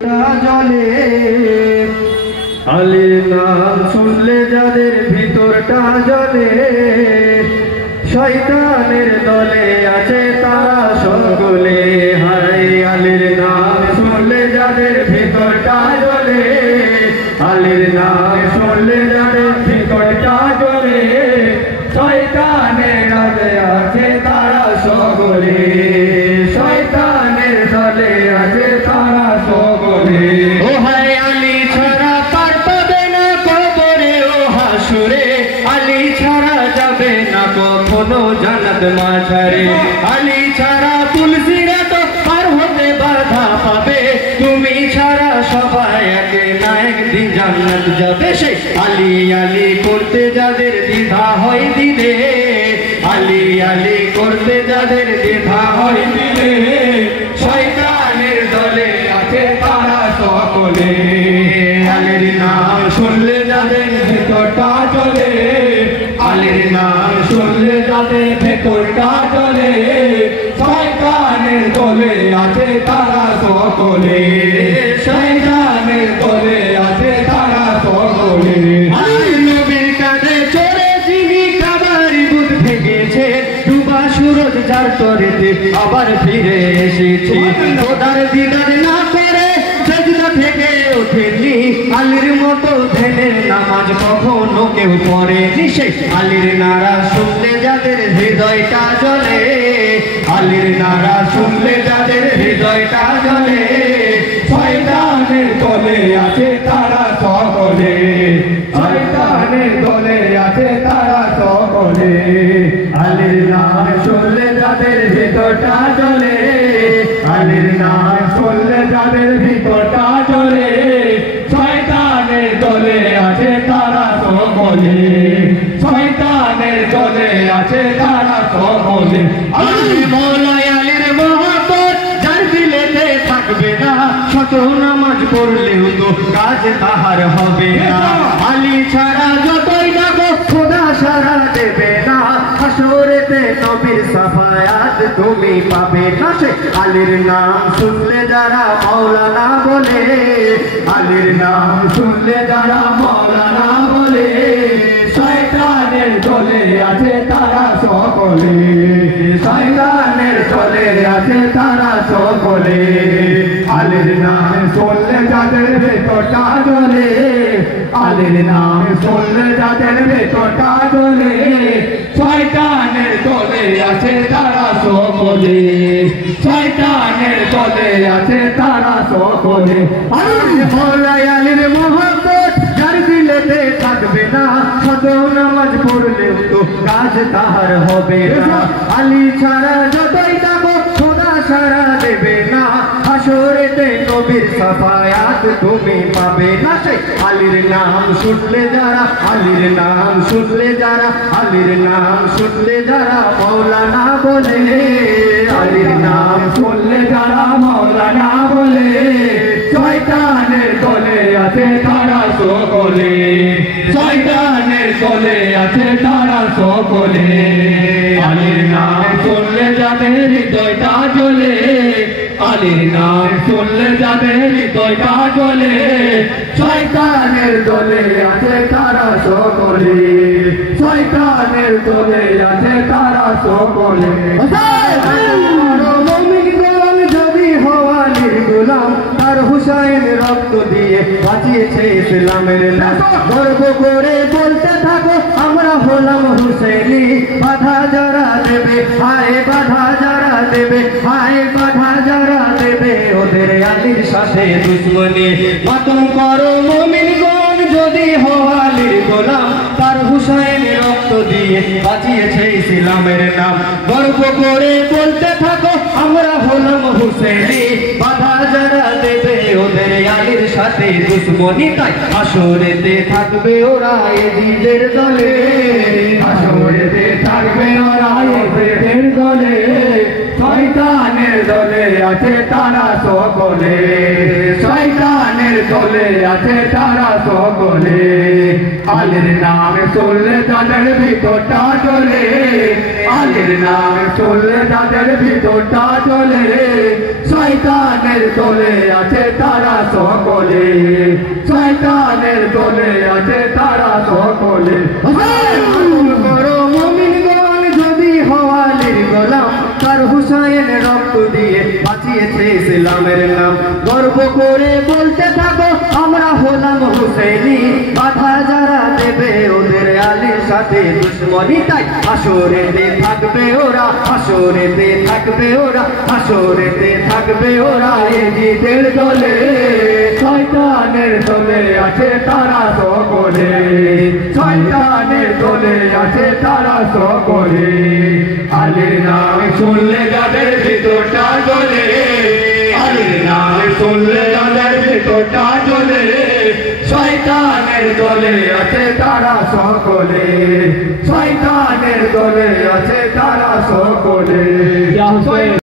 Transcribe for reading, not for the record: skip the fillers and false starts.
জলে আলীর নাম শুনলে যাদের ভিতরটা জলে, শয়তানের দলে আছে তারা সকলে। হায় আলীর নাম শুনলে যাদের ভিতরটা জলে, আলীর নাম শুনলে যাদের ভিতরটা জলে, শয়তানের দলে আছে তারা সকলে। শয়তানের দলে আছে তারা সকলে। ও হায় আলী ছাড়া পার পাবে না কবরে ও হাসুরে, আলী ছাড়া যাবে না কখনো জান্নাত মাঝারে। আলী ছাড়া তুলসীরা তো পার হতে বাধা পাবে, তুমি ছাড়া সবাই একে না একদিন জান্নাত যাবে। সে আলী আলী করতে যাদের দ্বিধা হয় দিলে, আলী আলী করতে যাদের দ্বিধা হয় দিলে, শয়তানের দলে আছে তারা সকলে। আলীর নাম শুনলে যাদের ভেতরটা চলে, আলীর নাম শুনলে যাদের ভেতরটা চলে, শয়তানের দলে আছে তারা সকলে। শয়তানের দলে আছে তারা সকলে। নবীর কাঁধে চড়ে যিনি কাবারি বুধ ভেঙেছে, ডুবা সুরজ যার তরেতে আবার ফিরে এসেছে। খোদার দিদার না করে সেজদা থেকে ওঠেনি, আলীর মতো ধ্যানের নামাজ কখনো কেউ পড়েনি। সে আলীর নারা শুনলে যাদের হৃদয়টা জ্বলে, আলীর নারা শুনলে যাদের হৃদয়টা জ্বলে, শয়তানের দলে আছে তারা সকলে। শয়তানের দলে আছে তারা সকলে। আলীর নাম শুনলে যাদের ভিতরটা জ্বলে, আলীর নাম শুনলে যাদের ভিতরটা জ্বলে, শয়তানের দলে আছে তারা সকলে। শয়তানের দলে আছে তারা সকলে। আলী মওলায় আলীর মহব্বত যার দিলেতে থাকবে না, শত নামাজ পড়লেও তো কাজ তাহার হবে না। আলী ছাড়া যতই ডাকো খোদা সারা দেবে না, হাসরেতে নবীর সাফায়াত তুমি পাবে না। সে আলীর নাম শুনলে যারা মাওলানা বলে, আলীর নাম শুনলে যারা মাওলানা বলে, শয়তানের দলে আছে তারা সকলে। শয়তানের দলে আছে তারা সকলে। আলীর নাম শুনলে যাদের ভেতরটা জ্বলে, আলীর নাম শুনলে যাদের ভেতরটা জ্বলে, শয়তানের দলে আছে তারা সকলে। শয়তানের দলে আছে তারা সকলে। মওলায় আলীর মহব্বত যার দিলেতে থাকবে না, শত নামাজ পড়লেও তো কাজ তাহার হবে না। আলী ছাড়া যতই ডাকো খোদা সারা দেবে না, হাসরেতে নবীর সাফায়াত তুমি পাবে না। সেই আলীর নাম শুনলে যারা, আলীর নাম শুনলে যারা, আলীর নাম শুনলে যারা মাওলানা বলে, আলীর নাম শুনলে যারা মাওলানা বলে, শয়তানের দলে আছে তারা সকলে। শয়তানের দলে আছে তারা সকলে। আলীর নাম শুনলে যাদের হৃদয়টা জ্বলে, আলীর নাম শুনলে যাদের হৃদয়টা জ্বলে, শয়তানের দলে আছে তারা সকলে। শয়তানের দলে আছে তারা সকলে। যদি হওয়া গোলাম তার হুসাইন রক্ত দিয়ে বাঁচিয়েছে ইসলামের নাম, গর্ব করে বলতে থাকো আমরা হলাম হুসেনি। বাধা যারা দেবে হায়, বাধা যারা দেবে হায়, বাধা যারা দেবে ওদের আলীর সাথে দুশ্মনী। মাতম করো মুমিনগণ যদি হও আলীর গোলাম, তার হুসাইন রক্ত দিয়ে বাঁচিয়েছে ইসলামের নাম, গর্ব করে বলতে থাকো আমরা হলাম হুসেনি। বাধা যারা দেবে ওদের আলীর সাথে দুশ্মনী। তাই হাসরেতে থাকবে ওরা এজিদের দলে, হাসরেতে থাকবে ওরা এজিদের দলে, শয়তানের দলে আছে তারা সকলে। শয়তানের দলে আছে তারা সকলে। আলীর নাম শুনলে যাদের ভিতরটা জ্বলে, আলীর নাম শুনলে যাদের ভিতরটা জ্বলে, শয়তানের দলে আছে তারা সকলে, শয়তানের দলে আছে তারা সকলে। করো মুমিনগণ যদি হওয়ালির গোলাম, তার হুসাইন রক্ত দিয়ে বাঁচিয়েছে ইসলামের নাম। গর্ব করে বলতে থাকো আমরা হলাম হুসেইনি, বাধা যারা দেবে ওদের আলীর সাথে দুশ্মনী। তাই হাসরেতে থাকবে ওরা, হাসরেতে থাকবে ওরা, হাসরেতে থাকবে ওরা এজিদের দলে। শয়তানের দলে আছে তারা সকলে, শয়তানের দলে আছে তারা সকলে। আলীর নাম শুনলে যাদের ভিতরটা জ্বলে, আলীর নাম শুনলে যাদের ভিতরটা জ্বলে। শয়তানের দলে আছে তারা সকলে, শয়তানের দলে আছে তারা সকলে।